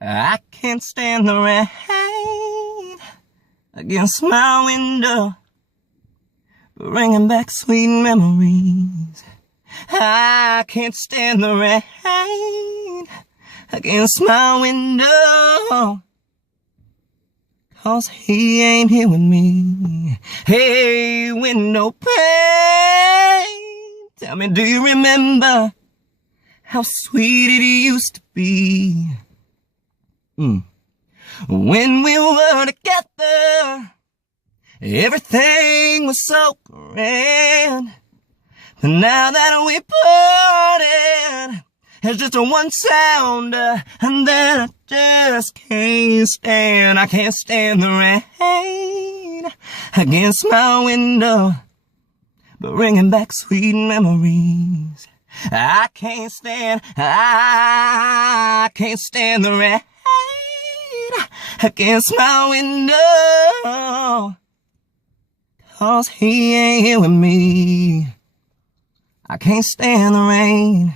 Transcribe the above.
I can't stand the rain against my window, bringing back sweet memories. I can't stand the rain against my window, 'cause he ain't here with me. Hey, window pane, tell me, do you remember how sweet it used to be? When we were together, everything was so grand. But now that we parted, it's just a one sound, and that I just can't stand. I can't stand the rain against my window, but bringing back sweet memories. I can't stand the rain against my window, 'cause he ain't here with me. I can't stand the rain